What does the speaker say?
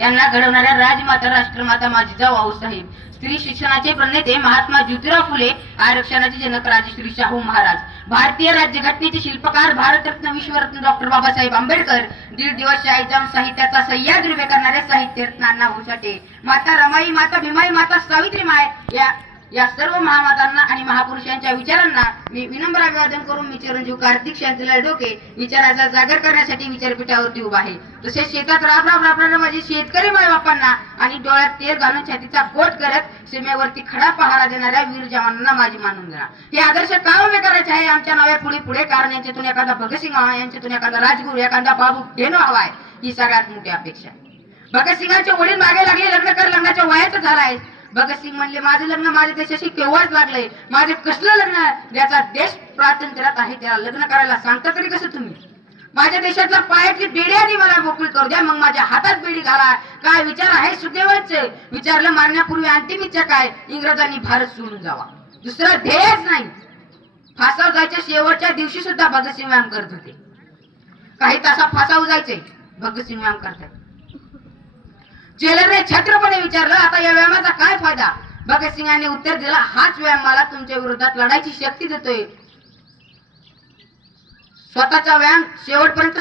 यांना घडवणाऱ्या राजमाता राष्ट्रमाता माझी जाऊ आऊसाहेब, स्त्री शिक्षणाचे प्रणेते महात्मा ज्योतिराव फुले, आरक्षणाचे जनक राजश्री शाहू महाराज, भारतीय राज्यघटनेचे शिल्पकार भारतरत्न विश्वरत्न डॉक्टर बाबासाहेब आंबेडकर, दीड दिवस शाहीजाम साहित्याचा सह्याद्री उभे करणारे साहित्यरत्न अण्णा भाऊ साठे, माता रमाई, माता भीमाई, माता सावित्रीमाय या सर्व महामातांना आणि महापुरुषांच्या विचारांना मी विनम्र अभिवादन करून मी चिरंजीव कार्तिक शांतीलाल डोके विचाराचा जागर करण्यासाठी विचारपीठावरती उभा आहे. तसेच शेतात राबणाऱ्या माझे शेतकरी मायबापांना आणि डोळ्यात तेल घालून छातीचा कोट करत सीमेवरती खडा पहारा देणाऱ्या वीर जवानांना माझी मानून द्या. हे आदर्श का उभे करायचे आहे आमच्या नव्या पुढे कारण यांच्यातून एखादा भगतसिंग हवा, यांच्यातून एखादा राजगुरू, एखादा बाबू धेनू हवाय, ही सगळ्यात मोठी अपेक्षा. भगतसिंगांचे वडील मागे लागले लग्न कर, लग्नाच्या वयाचं झालाय. भगतसिंग म्हणले माझं लग्न माझ्या देशाशी केव्हाच लागलंय, माझे कसलं लग्न, ज्याचा देश स्वातंत्र्यात आहे त्याला लग्न करायला सांगता तरी कसं तुम्ही? माझ्या देशातला पायातली बेडी आधी मला मोकळी करू द्या, मग माझ्या हातात बेडी घाला. काय विचार आहे सुदैवाचे? विचारलं मारण्यापूर्वी अंतिम इच्छा काय? इंग्रजांनी भारत सोडून जावा, दुसरा ध्येयच नाही. फासावर जायच्या शेवटच्या दिवशी सुद्धा भगतसिंग व्यायाम करत होते. काही तासात फासावर जायचे, भगतसिंग व्यायाम करतात. जेलरने छत्रपणे विचारलं आता या व्यायामाचा काय फायदा? भगतसिंगांनी उत्तर दिलं हाच व्यायाम मला तुमच्या विरोधात लढायची शक्ती देतोय. स्वतःचा व्यायाम शेवटपर्यंत